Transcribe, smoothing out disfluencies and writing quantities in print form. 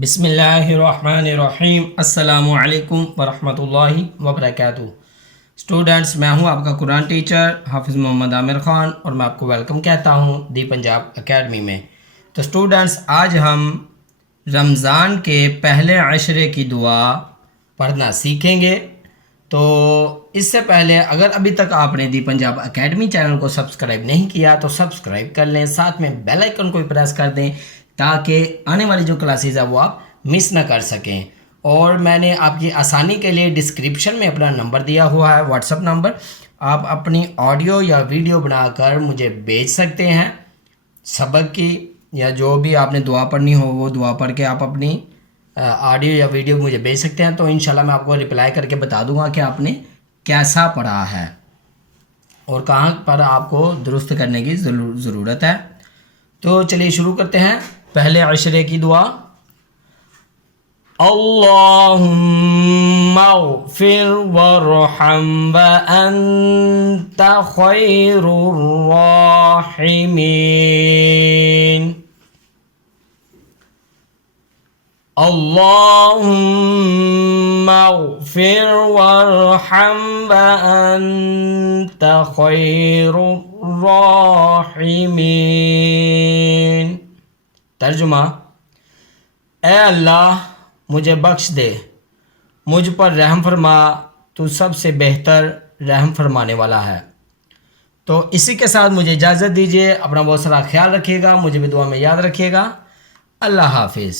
بسم اللہ الرحمن الرحیم۔ السلام علیکم ورحمۃ اللہ وبرکاتہ۔ اسٹوڈنٹس، میں ہوں آپ کا قرآن ٹیچر حافظ محمد عامر خان، اور میں آپ کو ویلکم کہتا ہوں دی پنجاب اکیڈمی میں۔ تو اسٹوڈنٹس، آج ہم رمضان کے پہلے عشرے کی دعا پڑھنا سیکھیں گے۔ تو اس سے پہلے اگر ابھی تک آپ نے دی پنجاب اکیڈمی چینل کو سبسکرائب نہیں کیا تو سبسکرائب کر لیں، ساتھ میں بیل آئیکن کو بھی پریس کر دیں تاکہ آنے والی جو کلاسز ہے وہ آپ مس نہ کر سکیں۔ اور میں نے آپ کی آسانی کے لیے ڈسکرپشن میں اپنا نمبر دیا ہوا ہے، واٹس اپ نمبر۔ آپ اپنی آڈیو یا ویڈیو بنا کر مجھے بھیج سکتے ہیں، سبق کی یا جو بھی آپ نے دعا پڑھنی ہو وہ دعا پڑھ کے آپ اپنی آڈیو یا ویڈیو مجھے بھیج سکتے ہیں۔ تو انشاءاللہ میں آپ کو رپلائی کر کے بتا دوں گا کہ آپ نے کیسا پڑھا ہے اور کہاں پر آپ کو درست کرنے کی ضرورت ہے۔ تو چلیے شروع کرتے ہیں پہلے عشرے کی دعا۔ اللہم اغفر وارحم وانت خیر الراحمین۔ اللہم اغفر وارحم وانت خیر الراحمین۔ ترجمہ: اے اللہ مجھے بخش دے، مجھ پر رحم فرما، تو سب سے بہتر رحم فرمانے والا ہے۔ تو اسی کے ساتھ مجھے اجازت دیجیے، اپنا بہت سارا خیال رکھیے گا، مجھے بھی دعا میں یاد رکھیے گا۔ اللہ حافظ۔